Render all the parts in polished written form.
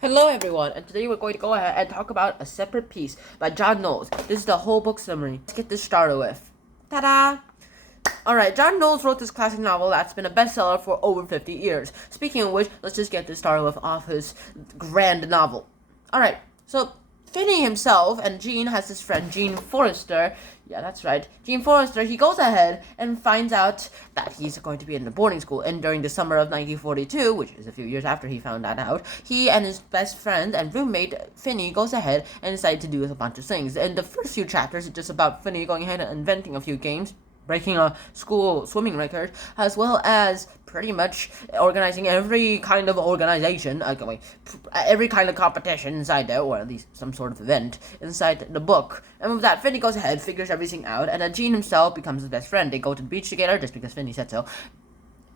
Hello everyone, and today we're going to go ahead and talk about A Separate Piece by John Knowles. This is the whole book summary. Let's get this started with. Ta-da! Alright, John Knowles wrote this classic novel that's been a bestseller for over 50 years. Speaking of which, let's just get this started with off his grand novel. Alright, so Finney himself and Gene has this friend, Gene Forrester. Yeah, that's right. Gene Forrester, he goes ahead and finds out that he's going to be in a boarding school. And during the summer of 1942, which is a few years after he found that out, he and his best friend and roommate, Finney, goes ahead and decides to do a bunch of things. In the first few chapters, it's just about Finney going ahead and inventing a few games, breaking a school swimming record, as well as pretty much organizing every kind of organization, every kind of competition inside there, or at least some sort of event inside the book. And with that, Finney goes ahead, figures everything out, and then Gene himself becomes his best friend. They go to the beach together just because Finney said so.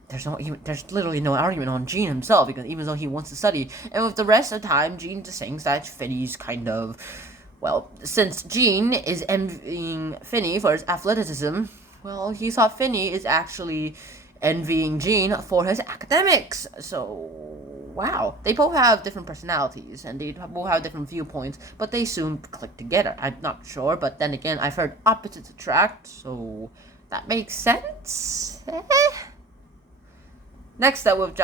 There's literally no argument on Gene himself, because even though he wants to study, and with the rest of the time, Gene just thinks that Finney's kind of, well, since Gene is envying Finney for his athleticism, well, he thought Finney is actually envying Gene for his academics. So, wow. They both have different personalities, and they both have different viewpoints, but they soon click together. I'm not sure, but then again, I've heard opposites attract, so that makes sense? Next up,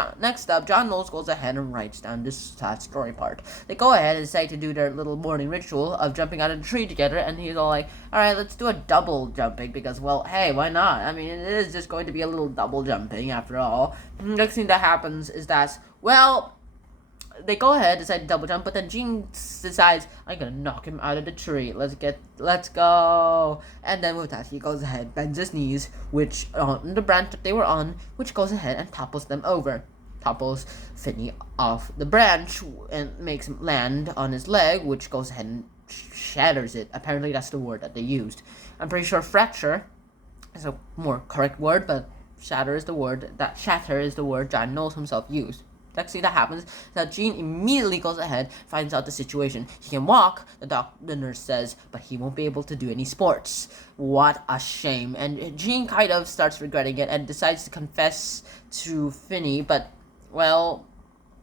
John Knowles goes ahead and writes down this story part. They go ahead and decide to do their little morning ritual of jumping out of the tree together, and he's all like, alright, let's do a double jumping, because, well, hey, why not? I mean, it is just going to be a little double jumping, after all. Next thing that happens is that, well, they go ahead, decide to double jump, but then Gene decides, I'm gonna knock him out of the tree. Let's go. And then with that, he goes ahead, bends his knees, which on the branch that they were on, which goes ahead and topples them over. Topples Finney off the branch and makes him land on his leg, which goes ahead and shatters it. Apparently, that's the word that they used. I'm pretty sure fracture is a more correct word, but shatter is the word John Knowles himself used. Next thing that happens is that Gene immediately goes ahead, finds out the situation. He can walk, the nurse says, but he won't be able to do any sports. What a shame. And Gene kind of starts regretting it and decides to confess to Finney, but, well,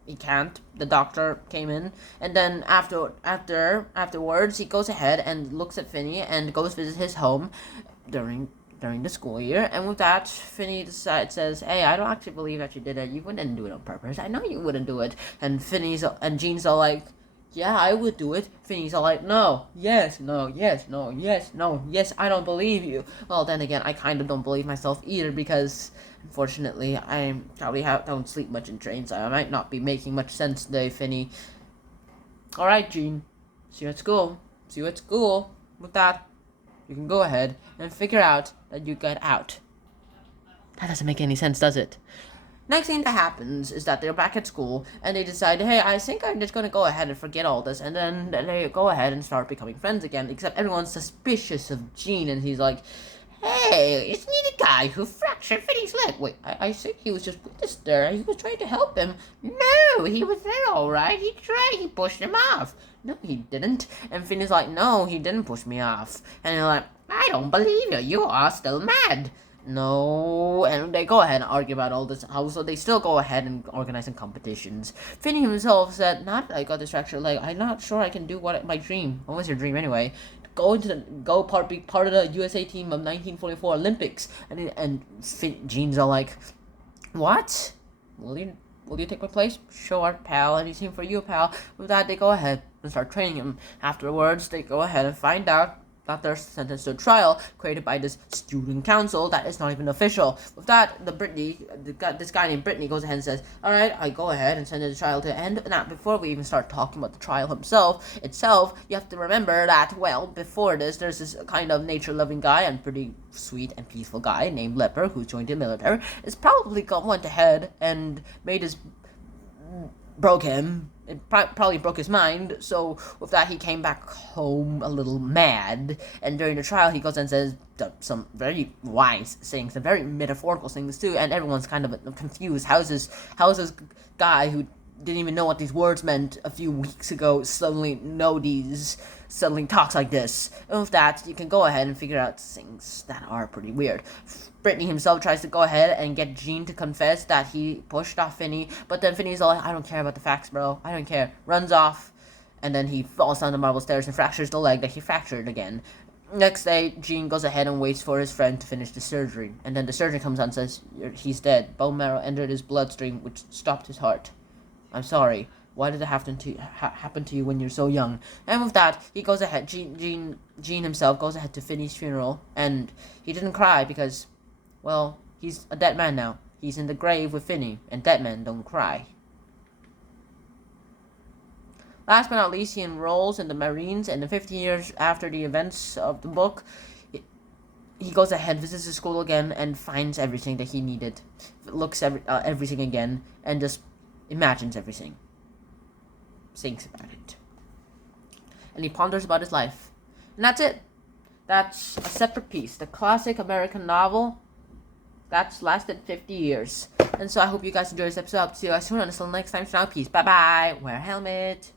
he can't. The doctor came in, and then afterwards, he goes ahead and looks at Finney and goes visit his home during the school year, and with that, Finney says, hey, I don't actually believe that you did it. You wouldn't do it on purpose. I know you wouldn't do it. And Gene's all like, yeah, I would do it. Finney's all like, no, yes, no, yes, no, yes, no, yes, I don't believe you. Well, then again, I kind of don't believe myself either, because unfortunately, I probably don't sleep much in trains, so I might not be making much sense today, Finney. Alright, Gene, see you at school. With that, you can go ahead and figure out that you got out. That doesn't make any sense, does it? Next thing that happens is that they're back at school, and they decide, hey, I think I'm just gonna go ahead and forget all this, and then they go ahead and start becoming friends again, except everyone's suspicious of Gene, and he's like, hey, isn't he the guy who fractured Finney's leg? Wait, I think he was just with us there. He was trying to help him. No, he was there all right. He pushed him off. No, he didn't. And Finney's like, no, he didn't push me off. And they're like, I don't believe you. You are still mad. No, and they go ahead and argue about all this. Also, they still go ahead and organize some competitions. Finney himself said, not that I got this fractured leg. I'm not sure I can do my dream. What was your dream anyway? Be part of the USA team of 1944 Olympics. And Gene's all like, what? Will you take my place? Sure, pal. Anything for you, pal. With that, they go ahead and start training him. Afterwards, they go ahead and find out that they're sentenced to a trial created by this student council that is not even official. With that, this guy named Brittany goes ahead and says, alright, I go ahead and send the trial to end. Now, before we even start talking about the trial itself, you have to remember that, well, before this, there's this kind of nature-loving guy and pretty sweet and peaceful guy named Leper who joined the military. Is probably went ahead and broke him. It probably broke his mind, so with that, he came back home a little mad, and during the trial, he goes and says some very wise things, some very metaphorical things, too, and everyone's kind of confused. How's this guy who didn't even know what these words meant a few weeks ago suddenly talks like this. And with that, you can go ahead and figure out things that are pretty weird. Brittany himself tries to go ahead and get Jean to confess that he pushed off Finney, but then Finney's all like, I don't care about the facts, bro. I don't care. Runs off, and then he falls down the marble stairs and fractures the leg that he fractured again. Next day, Jean goes ahead and waits for his friend to finish the surgery, and then the surgeon comes on and says, he's dead. Bone marrow entered his bloodstream, which stopped his heart. I'm sorry. Why did it happen to you when you're so young? And with that, he goes ahead. Jean himself goes ahead to Finney's funeral, and he didn't cry because, well, he's a dead man now. He's in the grave with Finney, and dead men don't cry. Last but not least, he enrolls in the Marines, and 15 years after the events of the book, he goes ahead, visits the school again, and finds everything that he needed. Looks everything again, and just imagines everything. Thinks about it. And he ponders about his life. And that's it. That's a separate piece. The classic American novel that's lasted 50 years. And so I hope you guys enjoyed this episode. I'll see you guys soon. Until next time, for now, peace. Bye-bye. Wear a helmet.